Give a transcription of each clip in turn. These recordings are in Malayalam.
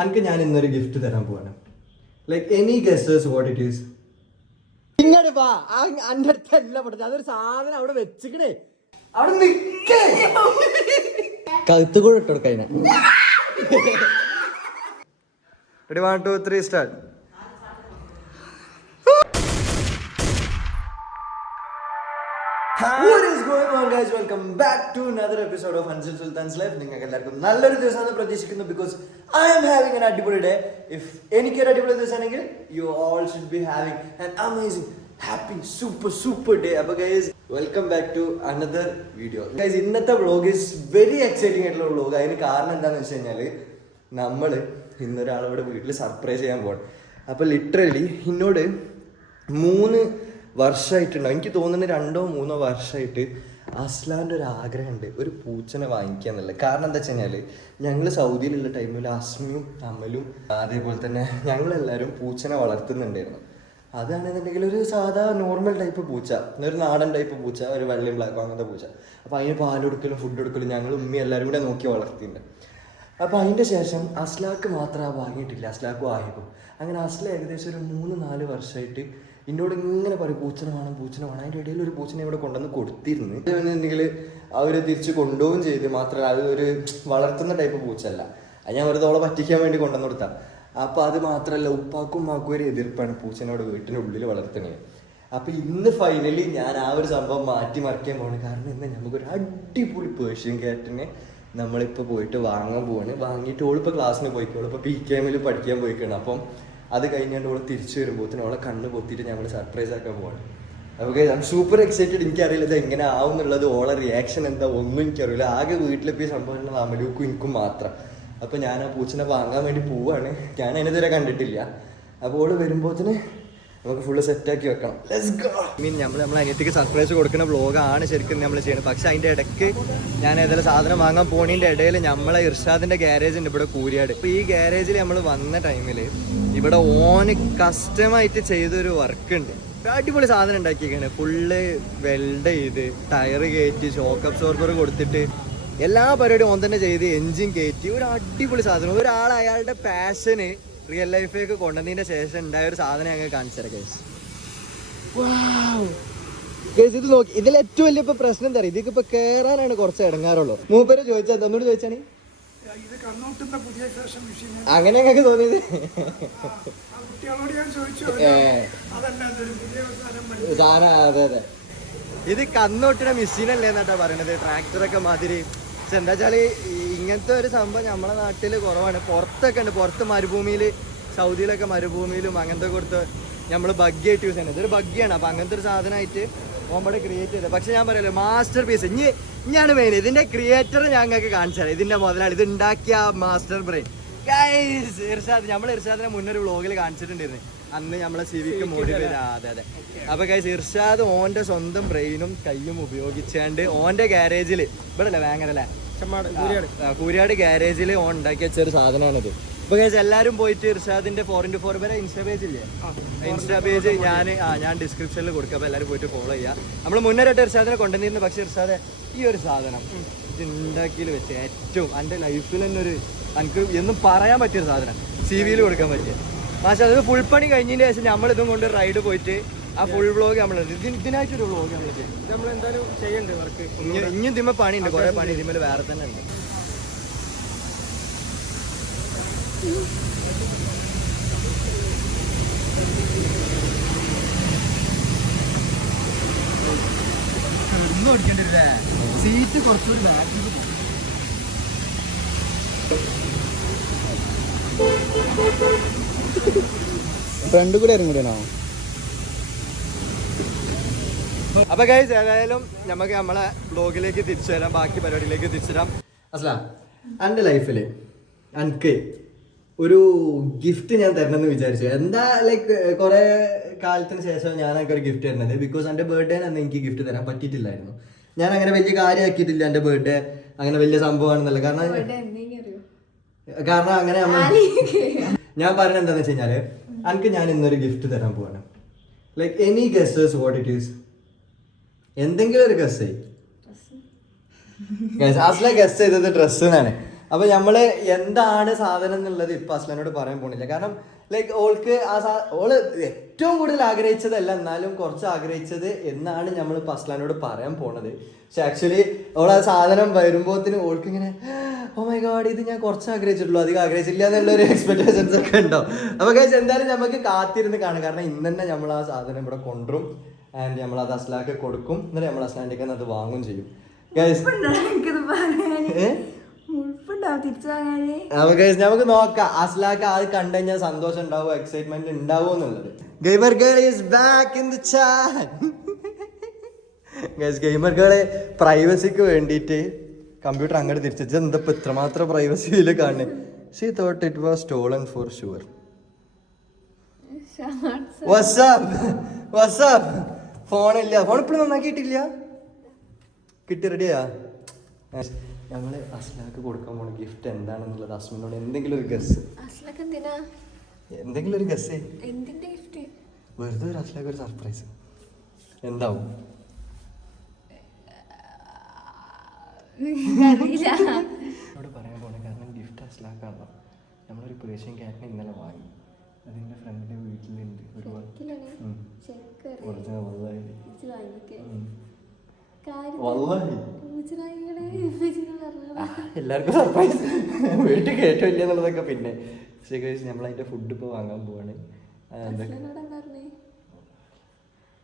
അനക്ക് ഞാൻ ഇന്നൊരു ഗിഫ്റ്റ് തരാൻ പോവാണ്. Like any guessers what it is ഇങ്ങോട്ട് വാ. അന്റെ അടുത്ത് എല്ലാം പെട്ടത് അതൊരു സാധനം അവിടെ വെച്ചിക്കണേ. അവിടെ നിക്കേ. കഴുത്ത് കൂടെ ഇട്ട് കൊടുക്കതിനെ ready one two three start on back to back episode of episode Sultans life. നിങ്ങൾക്ക് എല്ലാവർക്കും നല്ലൊരു ദിവസമാണ് പ്രതീക്ഷിക്കുന്നു because I'm having an അടിപൊളി ഡേ ഇഫ് എനിക്കൊരു അടിപൊളി ദിവസമാണെങ്കിൽ you all should be having an amazing happy super super day അപ്പോൾ guys welcome back to another video guys ഇന്നത്തെ വ്ളോഗ് ഇസ് വെരി എക്സൈറ്റിംഗ് ആയിട്ടുള്ള വ്ളോഗ് അതിന് കാരണം എന്താണെന്ന് വെച്ച് കഴിഞ്ഞാൽ നമ്മൾ ഇന്നൊരാളിവിടെ വീട്ടിൽ സർപ്രൈസ് ചെയ്യാൻ പോകണം അപ്പോൾ ലിറ്ററലി എന്നോട് മൂന്ന് വർഷമായിട്ടുണ്ടാവും എനിക്ക് തോന്നുന്നത് രണ്ടോ മൂന്നോ വർഷമായിട്ട് അസ്ലാന്റെ ഒരു ആഗ്രഹമുണ്ട്. ഒരു പൂച്ചനെ വാങ്ങിക്കുക എന്നുള്ളത്. കാരണം എന്താ വെച്ച് കഴിഞ്ഞാൽ ഞങ്ങൾ സൗദിയിലുള്ള ടൈമിൽ അസ്മിയും അമലും അതേപോലെ തന്നെ ഞങ്ങളെല്ലാവരും പൂച്ചനെ വളർത്തുന്നുണ്ടായിരുന്നു. അതാണെന്നുണ്ടെങ്കിൽ ഒരു സാധാ നോർമൽ ടൈപ്പ് പൂച്ച ഒരു നാടൻ ടൈപ്പ് പൂച്ച ഒരു വെള്ളയും ബ്ലാക്കും അങ്ങനത്തെ പൂച്ച. അപ്പോൾ അതിന് പാലൊടുക്കലും ഫുഡ് കൊടുക്കലും ഞങ്ങൾ ഉമ്മി എല്ലാവരും കൂടെ നോക്കി വളർത്തിയിട്ടുണ്ട്. അപ്പോൾ അതിന്റെ ശേഷം അസ്ലാക്ക് മാത്രം വാങ്ങിയിട്ടില്ല. അസ്ലാക്കും ആയിപ്പോൾ അങ്ങനെ അസ്ല ഏകദേശം ഒരു മൂന്ന് നാല് വർഷമായിട്ട് എന്നോട് ഇങ്ങനെ പറയും പൂച്ചനെ വേണം പൂച്ചനെ വേണം. അതിന്റെ ഇടയിൽ ഒരു പൂച്ചനെ ഇവിടെ കൊണ്ടുവന്ന് കൊടുത്തിരുന്നു. എന്നുണ്ടെങ്കിൽ അവർ തിരിച്ച് കൊണ്ടുപോകും ചെയ്ത് മാത്രമല്ല അത് ഒരു വളർത്തുന്ന ടൈപ്പ് പൂച്ചല്ല അത് ഞാൻ വെറുതെ അവളെ പറ്റിക്കാൻ വേണ്ടി കൊണ്ടുവന്ന് കൊടുത്താൽ അപ്പോൾ അത് മാത്രമല്ല ഉപ്പാക്കും ഉമ്മാക്കും ഒരു എതിർപ്പാണ് പൂച്ചനോട് വീട്ടിനുള്ളിൽ വളർത്തുന്നത്. അപ്പോൾ ഇന്ന് ഫൈനലി ഞാൻ ആ ഒരു സംഭവം മാറ്റി മറിക്കാൻ പോകണം കാരണം ഇന്ന് നമുക്കൊരു അടിപൊളി പേർഷ്യൻ കാറ്റിനെ നമ്മളിപ്പോൾ പോയിട്ട് വാങ്ങാൻ പോവാണ്. വാങ്ങിയിട്ട് ഓളിപ്പോൾ ക്ലാസ്സിന് പോയിക്കോളും. ഇപ്പോൾ പി കെ എമ്മിൽ പഠിക്കാൻ പോയിക്കണം അപ്പം അത് കഴിഞ്ഞുകൊണ്ട് ഇവിടെ തിരിച്ചു വരുമ്പോഴത്തേനും അവളെ കണ്ണ് പൊത്തിയിട്ട് ഞങ്ങൾ സർപ്രൈസ് ആക്കാൻ പോവാണ്. അപ്പോൾ ഐ സൂപ്പർ എക്സൈറ്റഡ് എനിക്കറിയില്ല ഇത് എങ്ങനെ ആവും എന്നുള്ളത്. ഓളെ റിയാക്ഷൻ എന്താ ഒന്നും എനിക്കറിയില്ല. ആകെ വീട്ടിലെത്തിയ സംഭവം അമലൂക്കും എനിക്കും മാത്രം. അപ്പോൾ ഞാൻ ആ പൂച്ചനെ വാങ്ങാൻ വേണ്ടി പോവാണ്. ഞാൻ അതിനെതിരെ കണ്ടിട്ടില്ല. അപ്പോൾ ഓൾ വരുമ്പോഴത്തേന് നമുക്ക് ഫുള്ള് സെറ്റാക്കി വെക്കണം. മീൻ നമ്മൾ നമ്മൾ അനിയത്തിക്ക് സർപ്രൈസ് കൊടുക്കുന്ന വ്ളോഗാണ് ശരിക്കും നമ്മൾ ചെയ്യുന്നത്. പക്ഷെ അതിന്റെ ഇടയ്ക്ക് ഞാൻ ഏതെങ്കിലും സാധനം വാങ്ങാൻ പോണതിന്റെ ഇടയിൽ നമ്മളെ ഇർഷാദിന്റെ ഗ്യാരേജ് ഉണ്ട് ഇവിടെ കൂരിയാട്. ഈ ഗ്യാരേജിൽ നമ്മൾ വന്ന ടൈമിൽ ഇവിടെ ഓന് കസ്റ്റമായിട്ട് ചെയ്തൊരു വർക്ക് ഉണ്ട്. അടിപൊളി സാധനം ഉണ്ടാക്കിയേക്കാണ്. ഫുള്ള് വെൽഡ് ചെയ്ത് ടയർ കയറ്റി ഷോക്ക് അബ്സോർബർ കൊടുത്തിട്ട് എല്ലാ പരിപാടിയും ഓൻ തന്നെ ചെയ്ത് എൻജിൻ കയറ്റി. ഒരു അടിപൊളി സാധനം. ഒരാൾ അയാളുടെ പാഷന് റിയൽ ലൈഫിലേക്ക് കൊണ്ടുവന്നതിന്റെ ശേഷം ഉണ്ടായ ഒരു സാധനം ഞങ്ങൾ കാണിച്ചു കേസ് ഇത് നോക്കി ഇതിൽ ഏറ്റവും വലിയ ഇപ്പൊ പ്രശ്നം എന്താ പറയുക ഇതിക്ക് ഇപ്പൊ കേറാനാണ് കുറച്ച് ഇടങ്ങാറുള്ളൂ. മൂപ്പര് ചോദിച്ചാൽ തന്നോട് ചോദിച്ചാണ്? അങ്ങനെ ഞങ്ങൾക്ക് തോന്നിയത്. സാധനം അതെ അതെ. ഇത് കന്നോട്ടിന്റെ മെഷീനല്ലേ എന്നാട്ടാ പറയണത്? ട്രാക്ടറൊക്കെ മാതിരി. പക്ഷെ എന്താ വെച്ചാൽ ഇങ്ങനത്തെ ഒരു സംഭവം നമ്മുടെ നാട്ടിൽ കുറവാണ്. പുറത്തൊക്കെ ഉണ്ട് പുറത്ത് മരുഭൂമിയിൽ സൗദിയിലൊക്കെ മരുഭൂമിയിലും അങ്ങനത്തെ കൊടുത്ത് നമ്മൾ ബഗ്ഗിയായിട്ട് യൂസ് ചെയ്യുന്നത്. ഇതൊരു ബഗ്ഗിയാണ് അപ്പൊ അങ്ങനത്തെ ഒരു സാധനമായിട്ട് ഓമ്പടെ ക്രിയേറ്റ് ചെയ്തത്. പക്ഷെ ഞാൻ പറയല്ലോ മാസ്റ്റർ പീസ് ഇനി ഇനിയാണ് മെയിൻ ഇതിന്റെ ക്രിയേറ്റർ ഞങ്ങൾക്ക് കാണിച്ചു തരാം. ഇതിന്റെ മുതലാളി ഇത് ഉണ്ടാക്കിയ മാസ്റ്റർ ബ്രെയിൻ ഗൈസ് ഇർഷാദ് നമ്മൾ ഇർഷാദിനെ മുന്നൊരു വ്ളോഗിൽ കാണിച്ചിട്ടുണ്ടായിരുന്നു. അന്ന് നമ്മളെ സിവിക്ക് മോഡിഫൈ അതെ അതെ. അപ്പൊ ഗൈസ് ഇർഷാദ് ഓന്റെ സ്വന്തം ബ്രെയിനും കൈയും ഉപയോഗിച്ചാണ്ട് ഓന്റെ ഗാരേജിൽ ഇവിടെ അല്ലേ ആ, കൂരിയാട്. ഗാരേജിൽ ഓൺ ഉണ്ടാക്കിയ വെച്ച ഒരു സാധനമാണിത്. ഇപ്പൊ ഗൈസ് എല്ലാരും പോയിട്ട് ഇർഷാദിന്റെ ഫോർ ഇന്റു ഫോർ വരെ ഇൻസ്റ്റാ പേജ് ഇല്ലേ? ഇൻസ്റ്റാ പേജ് ഞാൻ ആ ഞാൻ ഡിസ്ക്രിപ്ഷനിൽ കൊടുക്കാം അപ്പൊ എല്ലാരും പോയിട്ട് ഫോളോ ചെയ്യാം. നമ്മൾ മുന്നേറായിട്ട് ഇർഷാദിനെ കൊണ്ടുവന്നിരുന്നു പക്ഷെ ഇർഷാദെ ഈ ഒരു സാധനം ഇത് ഉണ്ടാക്കിയിൽ വെച്ച് ഏറ്റവും എന്റെ ലൈഫിൽ തന്നെ ഒരു എനിക്ക് എന്നും പറയാൻ പറ്റിയൊരു സാധനം. സി വിയിൽ കൊടുക്കാൻ പറ്റിയ. പക്ഷെ അത് ഫുൾ പണി കഴിഞ്ഞതിന് ശേഷം നമ്മളിതും കൊണ്ട് റൈഡ് പോയിട്ട് ആ ഫുൾ വ്ളോഗ് നമ്മൾ ഇതിന് ഇതിനായിട്ടൊരു വ്ളോഗ് നമ്മൾ ചെയ്യും. നമ്മൾ എന്തായാലും ചെയ്യണ്ടേ വർക്ക് ഇനി ഇനി ഇതിമ്മ പണിയുണ്ട്. കുറെ പണി ഇതിമ്മൽ വേറെ തന്നെ ഉണ്ട്. സീറ്റ് കുറച്ചുകൂടി ബാക്കി ഫ്രണ്ട് കൂടെ ആരും കൂടെയാണോ? അപ്പൊ ഗൈസ് ഏതായാലും നമുക്ക് നമ്മളെ ബ്ലോഗിലേക്ക് തിരിച്ചു തരാം ബാക്കി പരിപാടിയിലേക്ക് തിരിച്ചു തരാം അസ്ലാം എന്റെ ലൈഫിൽ എനിക്ക് ഒരു ഗിഫ്റ്റ് ഞാൻ തരണമെന്ന് വിചാരിച്ചു. എന്താ ലൈക്ക് കുറെ കാലത്തിന് ശേഷം ഞാൻ എനിക്ക് ഒരു ഗിഫ്റ്റ് തരുന്നത്? ബിക്കോസ് എന്റെ ബർത്ത്ഡേ അന്ന് എനിക്ക് ഗിഫ്റ്റ് തരാൻ പറ്റിയിട്ടില്ലായിരുന്നു. ഞാൻ അങ്ങനെ വലിയ കാര്യമാക്കിയിട്ടില്ല എന്റെ ബർത്ത്ഡേ അങ്ങനെ വലിയ സംഭവമാണെന്നല്ല. കാരണം കാരണം അങ്ങനെ ഞാൻ പറഞ്ഞ എന്താന്ന് വെച്ച് കഴിഞ്ഞാൽ എനിക്ക് ഞാൻ ഇന്നൊരു ഗിഫ്റ്റ് തരാൻ പോവാണ്. Like any guessers what it is എന്തെങ്കിലും ഒരു ഗസ് അസ്ല ഗസ് ചെയ്തത് ഡ്രസ്സ് എന്നാണ് അപ്പൊ നമ്മൾ എന്താണ് സാധനം എന്നുള്ളത് ഇപ്പൊ അസ്ലനോട് പറയാൻ പോണില്ല. കാരണം ലൈക്ക് ഓൾക്ക് ആ സാ ഓൾ ഏറ്റവും കൂടുതൽ ആഗ്രഹിച്ചതല്ല എന്നാലും കുറച്ച് ആഗ്രഹിച്ചത് എന്നാണ് നമ്മൾ ഇപ്പൊ അസ്ലാനോട് പറയാൻ പോണത്. പക്ഷെ ആക്ച്വലി ഓൾ ആ സാധനം വരുമ്പോത്തിന് ഓൾക്ക് ഇങ്ങനെ ഓ മൈ ഗോഡ് ഇത് ഞാൻ കുറച്ച് ആഗ്രഹിച്ചിട്ടുള്ളൂ. അധികം ആഗ്രഹിച്ചില്ല എന്നുള്ള ഒരു എക്സ്പെക്ടേഷൻസ് ഒക്കെ ഉണ്ടോ? അപ്പൊ കഴിച്ച് എന്തായാലും നമുക്ക് കാത്തിരുന്ന് കാണും. കാരണം ഇന്ന് തന്നെ നമ്മൾ ആ സാധനം ഇവിടെ കൊണ്ടുവരും. ആൻഡ് നമ്മൾ അത് അസ്ലാക്ക് കൊടുക്കും. എന്നിട്ട് നമ്മൾ അസ്ലാന്റെ അത് വാങ്ങും ചെയ്യും. നമുക്ക് നോക്കാം. അസ്ലാക്ക് അത് കണ്ടു കഴിഞ്ഞാൽ സന്തോഷം ഉണ്ടാവും? എക്സൈറ്റ്മെന്റ് ഉണ്ടാവും എന്നുള്ളത്. Gamer girl is back in the chat guys gamer girl പ്രൈവസിക്ക് വേണ്ടിയിട്ട് കമ്പ്യൂട്ടർ അങ്ങോട്ട് തിരിച്ചു എന്താ ഇപ്പൊ ഇത്രമാത്രം പ്രൈവസിയിൽ കാണുന്നത് she thought it was stolen for sure WhatsApp WhatsApp ഫോണില്ല. Phone ഇപ്പോഴും നന്നാക്കിയിട്ടില്ല. കിട്ടി റെഡിയാ ഞങ്ങൾ അസ്ലാക്ക് കൊടുക്കാൻ പോണ ഗിഫ്റ്റ് എന്താണെന്നുള്ളത് അസ്മിനോട് എന്തെങ്കിലും ഒരു ഗസ് എന്തെങ്കിലും ഒരു ഗസ് വെറുതെ ഒരു അസ്ലാക്ക് ഒരു സർപ്രൈസ് എന്താവും? എന്നോട് പറയാൻ പോണേ കാരണം ഗിഫ്റ്റ് അസ്ലാക്കാണല്ലോ നമ്മളൊരു പേർഷ്യൻ ക്യാറ്റിനെ ഇന്നലെ വാങ്ങി. അതിന്റെ ഫ്രണ്ടിന്റെ വീട്ടിൽ. വലുതായി. ആ, എല്ലാവർക്കും സർപ്രൈസ് വീട്ടിൽ കേട്ടില്ല എന്നുള്ളതൊക്കെ പിന്നെ. കഴിച്ച് നമ്മൾ അതിന്റെ ഫുഡ് ഇപ്പോൾ വാങ്ങാൻ പോവാണ്.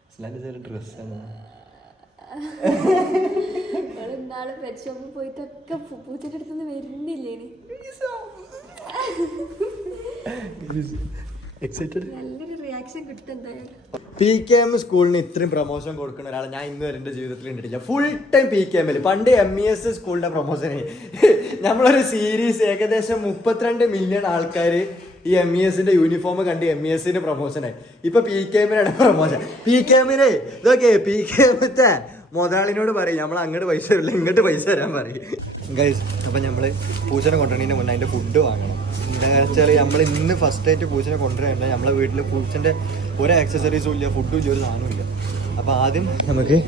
അസ്ലാന്റെ ചെറിയ ഡ്രസ്സാണ് ഇന്നാൾ പെറ്റ് ഷോപ്പിൽ പോയിട്ടൊക്കെ പൂ- പൂച്ചയുടെ അടുത്തുനിന്ന് വരുന്നില്ലേ ഇനി? എക്സൈറ്റഡ് നല്ലൊരു റിയാക്ഷൻ പി കെ എം സ്കൂളിന് ഇത്രയും പ്രൊമോഷൻ കൊടുക്കുന്ന ഒരാളെ ഞാൻ ഇന്ന് വരെ ജീവിതത്തിൽ കണ്ടിട്ടില്ല. ഫുൾ ടൈം പി കെ എമ്മിൽ പണ്ട് എം ഇ എസ് സ്കൂളിന്റെ പ്രൊമോഷന് നമ്മളൊരു സീരീസ് ഏകദേശം മുപ്പത്തിരണ്ട് മില്യൺ ആൾക്കാര് ഈ എം ഇ എസിന്റെ യൂണിഫോം കണ്ട് എം ഇ എസിന്റെ പ്രൊമോഷനായി ഇപ്പൊ പി കെ എമ്മിനാണ് പ്രൊമോഷൻ പി കെ എമ്മിനെ ഇതൊക്കെ പി കെ എമ്മത്തെ മുതലാളിനോട് പറയും നമ്മൾ അങ്ങോട്ട് പൈസ തരില്ല ഇങ്ങോട്ട് പൈസ തരാൻ പറയും. ഗൈസ് അപ്പം നമ്മൾ പൂച്ചനെ കൊണ്ടുവരുന്നതിന് മുന്നേ അതിന്റെ ഫുഡ് വാങ്ങണം. എന്താ വെച്ചാൽ നമ്മൾ ഇന്ന് ഫസ്റ്റ് ആയിട്ട് പൂച്ചനെ കൊണ്ടുവരേണ്ട നമ്മളെ വീട്ടിൽ പൂച്ചന്റെ ഒരു ആക്സസറീസും ഇല്ല ഫുഡും ഇല്ല ഒരു സാധനവും ഇല്ല. അപ്പോൾ ആദ്യം നമുക്ക്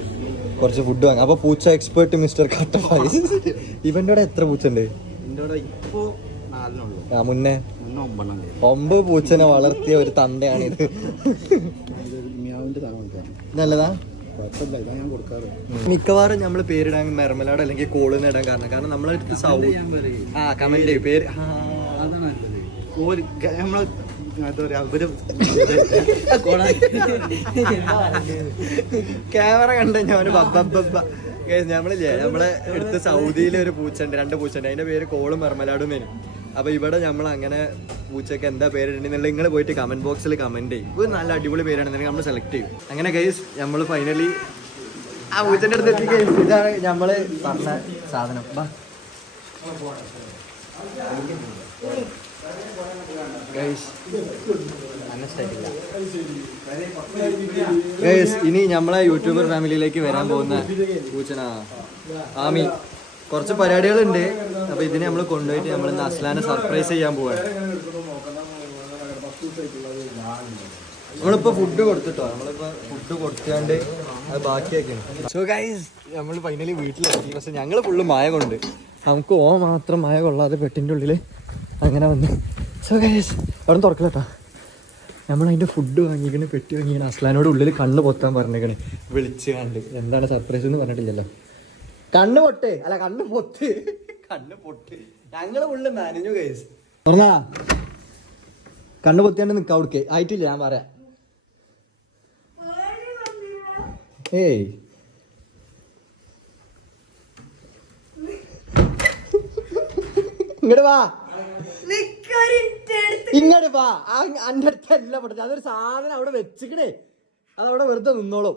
കുറച്ച് ഫുഡ് വാങ്ങാം. അപ്പോൾ പൂച്ച എക്സ്പേർട്ട് മിസ്റ്റർ കട്ട ഇവന്റെ കൂടെ എത്ര പൂച്ച ഉണ്ട് ആ മുന്നേ. ഒമ്പത് പൂച്ചനെ വളർത്തിയ ഒരു തന്തയാണിത്. നല്ലതാ? മിക്കവാറും നമ്മൾ പേരിടാൻ മെർമലാട് അല്ലെങ്കിൽ കോളിന്ന് ഇടാൻ കാരണം. കാരണം നമ്മളെ അടുത്ത് സൗണ്ട് ആ കമന്റ് ചെയ്യും. പേര് നമ്മളെ ക്യാമറ കണ്ട ഞാൻ നമ്മളില്ലേ നമ്മളെ അടുത്ത് സൗദിയിലെ ഒരു പൂച്ചണ്ട് രണ്ട് പൂച്ചണ്ട് അതിന്റെ പേര് കോളും മെർമലാടും തന്നെ അപ്പൊ ഇവിടെ നമ്മൾ അങ്ങനെ പൂച്ചക്ക് എന്താ പേരിടണമെന്നുള്ള നിങ്ങൾ പോയിട്ട് കമന്റ് ബോക്സിൽ കമന്റ് ചെയ്യും. ഇത് നല്ല അടിപൊളി പേരാണെന്നുണ്ടെങ്കിൽ നമ്മൾ സെലക്ട് ചെയ്യും. അങ്ങനെ കേസ് നമ്മൾ ഫൈനലി ആ പൂച്ചന്റെ അടുത്ത് എത്തി കേസ് ഇതാണ് നമ്മൾ പറഞ്ഞ സാധനം. ബാ ഇനി നമ്മളെ യൂട്യൂബർ ഫാമിലിയിലേക്ക് വരാൻ പോകുന്ന പൂച്ചന? ആമി. കുറച്ച് പരിപാടികളുണ്ട്. അപ്പൊ ഇതിനെ നമ്മൾ കൊണ്ടുപോയിട്ട് നമ്മൾ ഇന്ന് അസ്ലാനെ സർപ്രൈസ് ചെയ്യാൻ പോവാണ്. നമ്മളിപ്പോ ഫുഡ് കൊടുത്തിട്ടോ? നമ്മളിപ്പോ ഫുഡ് കൊടുത്താണ്ട് അത് ബാക്കിയാക്കിയാണ്. സോ നമ്മൾ ഫൈനലി വീട്ടിലെത്തി. പക്ഷെ ഞങ്ങൾ ഫുള്ള് മായ കൊണ്ട്. നമുക്ക് ഓ മാത്രം മായ കൊള്ളാതെ പെട്ടിന്റെ ഉള്ളിൽ അങ്ങനെ വന്നു. സോ ഗൈസ് അവിടെ തുറക്കലട്ടോ. നമ്മൾ അതിന്റെ ഫുഡ് വാങ്ങിക്കണ് പെട്ടി വാങ്ങിക്കണേ അസ്ലാനോട് ഉള്ളിൽ കണ്ണ് പൊത്താൻ പറഞ്ഞേക്കണ്. വിളിച്ച് കണ്ട്. എന്താണ് സർപ്രൈസ് എന്ന് പറഞ്ഞിട്ടില്ലല്ലോ. കണ്ണ് പൊട്ട്. അല്ല കണ്ണ് പൊത്ത് കണ്ണ് പൊട്ട്. ഞങ്ങൾ ഉള്ളു നനഞ്ഞു കേസ് പറഞ്ഞാ? കണ്ണ് പൊത്തിയാണ്ട് നിക്ക അവിടേക്ക്. ആയിട്ടില്ല ഞാൻ പറയാം. ഏയ്. ഇങ്ങോട്ട് വാ. ഇങ്ങോട്ട് വാ. അന്റെ അതൊരു സാധനം അവിടെ വെച്ചിക്കണേ. അതവിടെ വെറുതെ നിന്നോളും.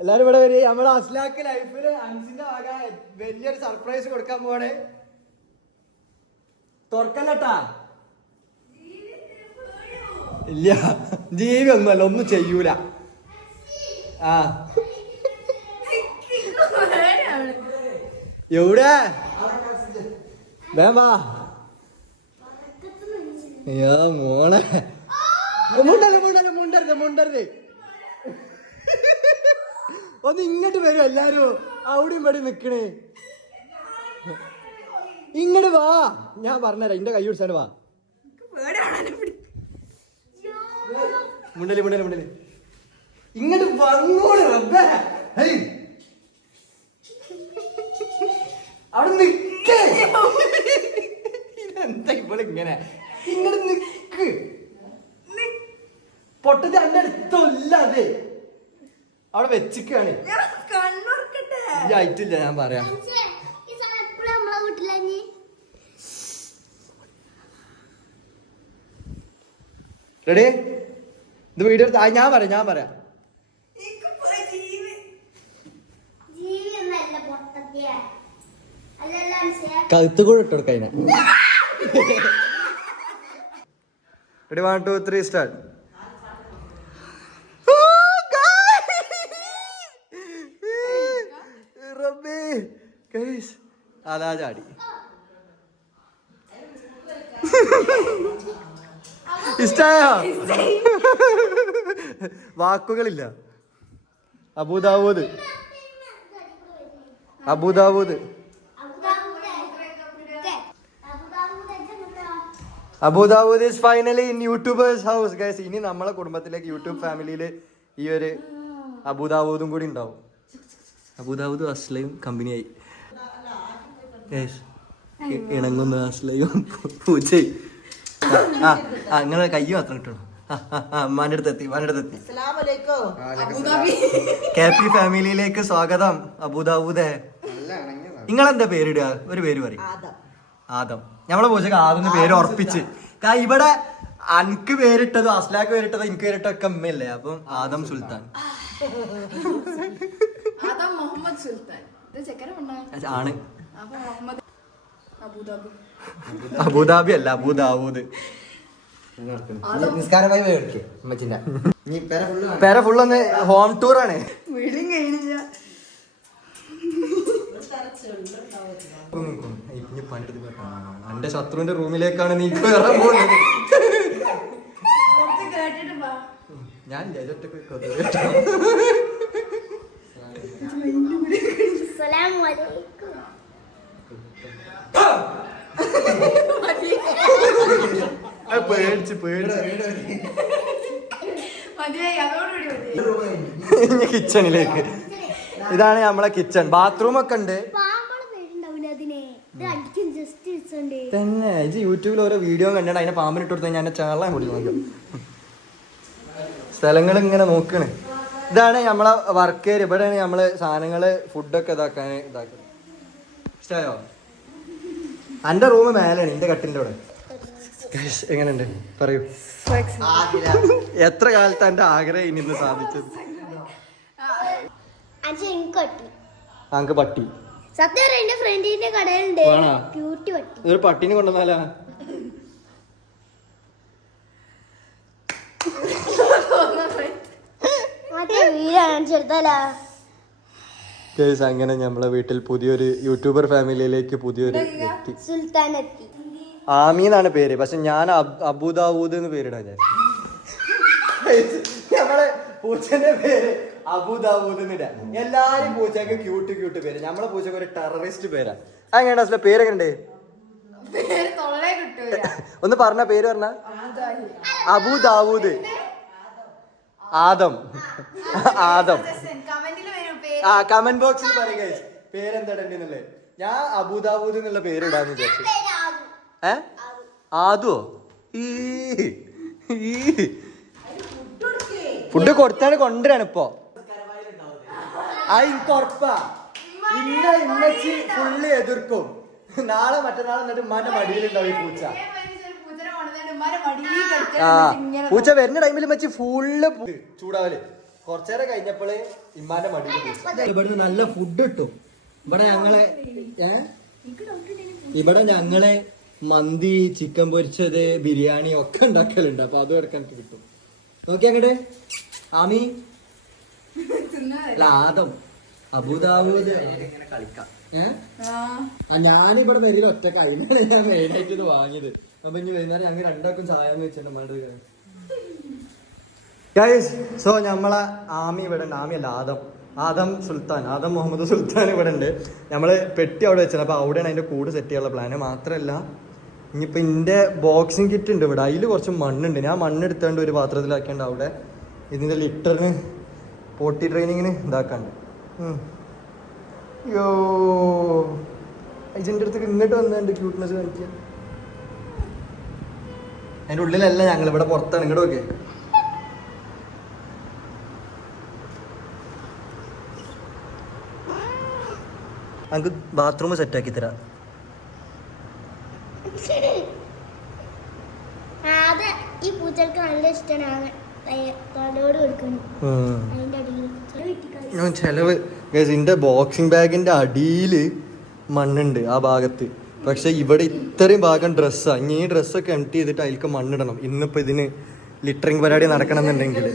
എല്ലാരും ഇവിടെ വരെ നമ്മുടെ അസ്ലാക്ക് ലൈഫിൽ അൻസിന്റെ വക വലിയൊരു സർപ്രൈസ് കൊടുക്കാൻ പോവാണ്. തുറക്കല്ലട്ടാ? ഇല്ല. ജീവി ഒന്നുമല്ല ഒന്നും ചെയ്യൂല. ആ. എവിടെ? വേമാ അയ്യോ മോളെ. മുണ്ടല്ലേ മുണ്ടല്ലേ മുണ്ടരുത് മുണ്ടരുത്. ഒന്ന് ഇങ്ങോട്ട് വരും എല്ലാരും. അവിടെയും ഇവിടെ നിക്കണേ. ഇങ്ങോട്ട് വാ. ഞാൻ പറഞ്ഞുതരാം. എന്റെ കൈ പിടിച്ചാണ് വാ. മുണ്ടൽ മുണ്ടൽ മുണ്ടൽ. ഇങ്ങോട്ട് വന്നോട് റബ്ബേ. അവിടെ നിക്കേ. ഇതെന്താ ഇങ്ങനെ? ഇങ്ങോട്ട് നിക്ക്. പൊട്ടത് അന്നെടുത്തല്ല അടുത്തല്ല അത്. അവിടെ വെച്ചിക്കാണ്. ഈ ആയിട്ടില്ല ഞാൻ പറയാം. ഈ സാധനം എപ്പോഴും വീട്ടിലഞ്ഞി റെഡി ഇത് വീഡിയോ എടുത്ത് ഞാൻ പറയാം ഞാൻ പറയാം. കഴുത്ത് കൂടെ ഇട്ട് കൊടുക്കാം ready one two three start അതാ ചാടി ഇഷ്ടായോ? വാക്കുകളില്ല. Abudawood. Abudawood. Abudawood is finally in YouTubers house guys ഇനി നമ്മളെ കുടുംബത്തിലേക്ക് യൂട്യൂബ് ഫാമിലിയിൽ ഈ ഒരു അബുദാബൂദും കൂടി ഉണ്ടാവും. അബുദാബൂദ് അസ്ലയും കമ്പനിയായി ഇണങ്ങുന്ന അസ്ലയും പൂച്ചയും ആ, ആ ആ കൈ മാത്രം കിട്ടണം അമ്മാന്റെ അടുത്ത് എത്തി അമ്മാന്റെ അടുത്ത് എത്തി. കാപ്പി ഫാമിലിയിലേക്ക് സ്വാഗതം അബുദാബൂദേ. നിങ്ങളെന്താ പേരിടുക? ഒരു പേര് പറയും. ആദം. ഞമ്മളെ പൂച്ചക്ക് ആദം പേര് ഉറപ്പിച്ച്. കാ ഇവിടെ അനക്ക് പേരിട്ടതും അസ്ലാക്ക് പേരിട്ടതും എനിക്ക് പേരിട്ടൊക്കെ അമ്മയല്ലേ അപ്പം ആദം സുൽത്താൻ. ആദം മുഹമ്മദ് സുൽത്താൻ. ആണ്. അബുദാബി. അബുദാബി അല്ല അബുദാബൂദ് നിസ്കാരമായി മേടിക്കേ അമ്മച്ചിന്റെ പേര ഫുള്ള് ഹോം ടൂർ ആണ്. എന്റെ ശത്രുവിന്റെ റൂമിലേക്കാണ് നീ കയറാൻ പോകുന്നത്. ഞാൻ അലൈക്കും. പേടിച്ച് കിച്ചണിലേക്ക്. ഇതാണ് നമ്മളെ കിച്ചൺ. ബാത്റൂം ഒക്കെ ഉണ്ട്. തന്നെ. ഇത് യൂട്യൂബിൽ ഓരോ വീഡിയോ കണ്ടിട്ട് അതിനെ പാമ്പിന് ഇട്ട് കൊടുത്താൽ ഞാൻ ചാളാൻ കൂടി നോക്കും സ്ഥലങ്ങൾ ഇങ്ങനെ നോക്കണ്. ഇതാണ് നമ്മളെ വർക്ക് ഏരിയ ഇവിടെയാണ് നമ്മൾ സാധനങ്ങൾ ഫുഡൊക്കെ ഇതാക്കാൻ ഇതാക്കുന്നത്. ഇഷ്ടമായോ എന്റെ റൂം മേലാണ് എന്റെ കട്ടിന്റെ അവിടെ. Guys, എങ്ങനെയുണ്ട്? പറയൂ. എത്ര കാലത്ത് എന്റെ ആഗ്രഹം ഇനി ഇന്ന് സാധിച്ചത്? അങ്ങക്ക് പട്ടി. സത്യം പറയാം എന്റെ ഫ്രണ്ടിന്റെ കടയിലുണ്ട്. ആണോ? ക്യൂട്ടി പട്ടി. ഒരു പട്ടിനെ കൊണ്ടുവന്നാലാ? മറ്റേ വീടാണ് കേസ് അങ്ങനെ നമ്മളെ വീട്ടിൽ പുതിയൊരു യൂട്യൂബർ ഫാമിലിയിലേക്ക് പുതിയൊരു വ്യക്തി. സുൽത്താനത്തി. ആമി എന്നാണ് പേര്. പക്ഷെ ഞാൻ അബൂദാവൂദ് എന്ന് പേരിടാൻ ഞാൻ നമ്മളെ പൂച്ചന്റെ പേര് അബുദാവൂദ് ഇടാ. എല്ലാരും പൂച്ചക്ക് ക്യൂട്ട് ക്യൂട്ട് പേര്. നമ്മളെ പൂച്ചക്ക് ഒരു ടെററിസ്റ്റ് പേരാ. അങ്ങനെ അസല പേര് എങ്ങനെ പേര് തൊള്ളേ കിട്ടൂല. ഒന്ന് പറഞ്ഞ പേര് പറഞ്ഞ? അബൂദാവൂദ് ആദം. ആദം. ആ കമന്റ് ബോക്സിൽ പറയുക പേരെന്താടണ്ടെന്നുള്ളത് ഞാൻ അബുദാബൂദ് എന്നുള്ള പേര് ഇടാന്ന് വിചാരിച്ചു. ഏ? ആദോ. ഈ. ഫുഡ് കൊടുത്താണ് കൊണ്ടുവരാണ് ഇപ്പോ. ആ എനിക്ക് ഉറപ്പാ. ഇന്ന ഇമ്മച്ചി ഫുള്ള് എതിർക്കും. നാളെ മറ്റന്നാൾ എന്നിട്ട് ഉമ്മാന്റെ മടിയിലുണ്ടാവും ഈ പൂച്ച. പൂച്ച വരുന്ന ടൈമിൽ മച്ചി ഫുള്ള് ചൂടാവൽ. കുറച്ചേരം കഴിഞ്ഞപ്പോൾ ഇമ്മാന്റെ മടി ഇവിടുന്ന് നല്ല ഫുഡ് കിട്ടും. ഇവിടെ ഞങ്ങളെ? ഇവിടെ ഞങ്ങളെ മന്തി ചിക്കൻ പൊരിച്ചത് ബിരിയാണി ഒക്കെ ഉണ്ടാക്കലുണ്ട്. അപ്പൊ അതും എടുക്കാൻ എനിക്ക് കിട്ടും. നോക്കി അങ്ങോട്ട് ആമി. ലാദം ആദം. അബുദാബൂദ് ഞാനിവിടെ വരില്ല. ഒറ്റ കയ്യിലാണ് ഞാൻ മെയിനായിട്ട് ഇത് വാങ്ങിയത്. അപ്പൊ ഇനി വൈകുന്നേരം ഞങ്ങൾ രണ്ടാക്കും ചായ എന്ന് വെച്ചിട്ടുണ്ട് മണ്ട് ഗൈസ് സോ നമ്മളെ ആമി ഇവിടെ ഉണ്ട് ആമി അല്ല ആദം. ആദം സുൽത്താൻ. ആദം മുഹമ്മദ് സുൽത്താൻ ഇവിടെ ഉണ്ട് നമ്മൾ പെട്ടി അവിടെ വെച്ചത് അപ്പോൾ അവിടെയാണ് അതിന്റെ കൂട് സെറ്റ് ചെയ്യാനുള്ള പ്ലാന് മാത്രമല്ല ഇനിയിപ്പോൾ എന്റെ ബോക്സിങ് കിറ്റ് ഉണ്ട് ഇവിടെ. അതിൽ കുറച്ച് മണ്ണുണ്ട്. ഞാൻ മണ്ണ് എടുത്തുകൊണ്ട് ഒരു പാത്രത്തിലാക്കിയുണ്ട് അവിടെ ഇതിന്റെ ലിറ്ററിന് പോട്ടി ട്രെയിനിങ്ങിന് ഇതാക്കാണ്ട്. യോ ഇതിന്റെ അടുത്തേക്ക് ഇങ്ങോട്ട് വന്നുണ്ട് ക്യൂട്ട്നെസ് കാണിക്കുക അതിന്റെ ഉള്ളിലല്ല ഞങ്ങൾ ഇവിടെ പുറത്താണ്. ഇങ്ങോട്ട് നോക്കിയേ നമുക്ക് ബാത്റൂം സെറ്റാക്കി തരാം. ഈ പൂച്ചകൾക്ക് നല്ല ഇഷ്ടമാണ്. ഞാൻ ചെലവ്. ഇന്റെ ബോക്സിംഗ് ബാഗിന്റെ അടിയിൽ മണ്ണുണ്ട് ആ ഭാഗത്ത്. പക്ഷെ ഇവിടെ ഇത്രയും ഭാഗം ഡ്രസ്സാ ഇനി ഈ ഡ്രസ്സൊക്കെ എംറ്റി ചെയ്തിട്ട് അതിൽക്ക് മണ്ണിടണം. ഇന്നിപ്പോ ഇതിന് ലിറ്ററിങ് പരിപാടി നടക്കണം എന്നുണ്ടെങ്കിൽ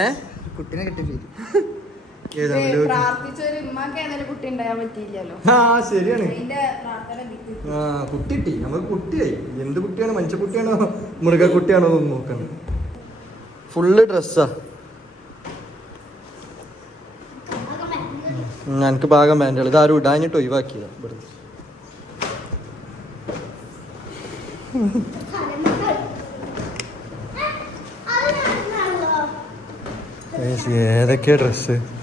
ഏഹ് കുട്ടിനെ കിട്ടി ഏതാ പ്രാർത്ഥിച്ചൊരു ഉമ്മാക്ക് ഏതായാലും കുട്ടി ഉണ്ടായാൻ പറ്റിയില്ലല്ലോ. ആ ശരിയാണ്. അതിന്റെ പ്രാർത്ഥന ദിക്ക്. ആ കുട്ടിട്ടി. നമുക്ക് കുട്ടിയായി. എന്ത് കുട്ടിയാണ്? മനുഷ്യക്കുട്ടിയാണോ? മൃഗക്കുട്ടിയാണോ എന്ന് നോക്കണം. ഫുള്ള് ഡ്രസ്സാ. എനിക്ക് ഭാഗം പാന്റുകൾ. ഇത് ആരും ഇടാഞ്ഞിട്ട് ഒഴിവാക്കിയതാ ഏസ്, ഏതൊക്കെയാ ഡ്രസ്സ്?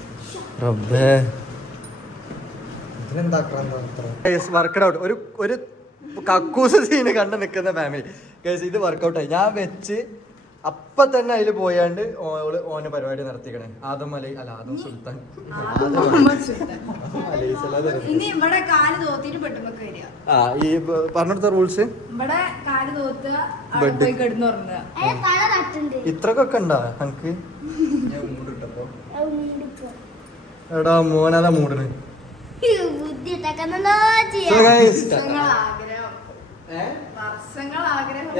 വർക്കൗട്ട് ഒരു ഒരു കക്കൂസ് സീന് കണ്ട് നിൽക്കുന്ന ഫാമിലി കേസ് ഇത് വർക്കൗട്ടായി ഞാൻ വെച്ച് അപ്പൊ തന്നെ അതിൽ പോയാണ്ട് ഓന് പരിപാടി നടത്തിക്കണേ. ആദം അലൈ അല്ല ആദം സുൽത്താൻ. ആ ഈ പറഞ്ഞെടുത്ത റൂൾസ് ഇത്രക്കൊക്കെ ഉണ്ടാ? എനിക്ക് എടാ മോനാ മൂടണ്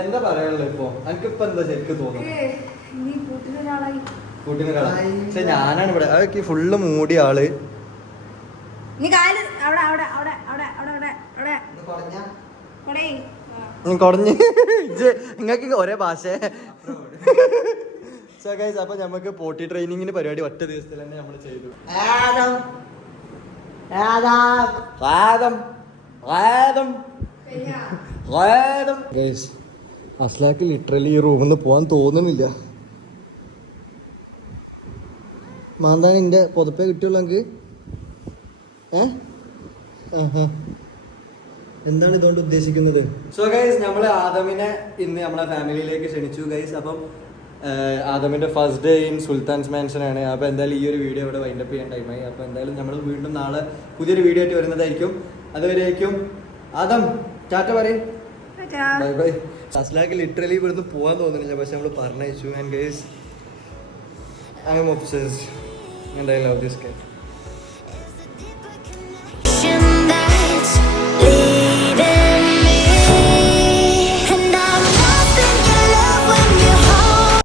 എന്താ പറയാനുള്ളത് ഇപ്പൊ? എനിക്ക് ഇപ്പൊ എന്താ ശരിക്കും തോന്നുന്നു? പക്ഷെ ഞാനാണ് ഇവിടെ. അതൊക്കെ ഫുള്ള് മൂടിയ ആൾ. കൊടഞ്ഞ്. നിങ്ങൾക്ക് ഒരേ ഭാഷ. സോ ഗൈസ് അപ്പൊ നമുക്ക് പോട്ടി ട്രെയിനിങ്ങിന് പരിപാടി ഒറ്റ ദിവസത്തിൽ തന്നെ നമ്മൾ ചെയ്തു. ഗൈസ് അസ്ലാക്ക് ലിറ്ററലി ഈ റൂമിൽ നിന്ന് പോകാൻ തോന്നുന്നില്ല. മാന്താൻ എന്റെ പുതപ്പേ കിട്ടിയുള്ളൂ എനിക്ക് ഏ. എന്താണ് ഇതുകൊണ്ട് ഉദ്ദേശിക്കുന്നത്? സോ ഗൈസ് നമ്മൾ ആദമിനെ ഇന്ന് നമ്മളെ ഫാമിലിയിലേക്ക് ക്ഷണിച്ചു ഗൈസ് അപ്പം ആദമിന്റെ first day in Sultans mansion ആണ്. അപ്പോൾ എന്തായാലും ഈ ഒരു വീഡിയോ ഇവിടെ വൈൻഡപ്പ് ചെയ്യാൻ ടൈമായി അപ്പോൾ എന്തായാലും നമ്മൾ വീണ്ടും നാളെ പുതിയൊരു വീഡിയോ ആയിട്ട് വരുന്നതായിരിക്കും. അതുവരേക്കും ആദം ചാറ്റ പറയും. ബൈ ബൈ അസ്ലാക്ക് ലിറ്ററലി ഇവിടുന്ന് പോകാൻ തോന്നുന്നില്ല. പക്ഷെ നമ്മൾ പറഞ്ഞയച്ചു. And guys I'm obsessed and I love this കൈ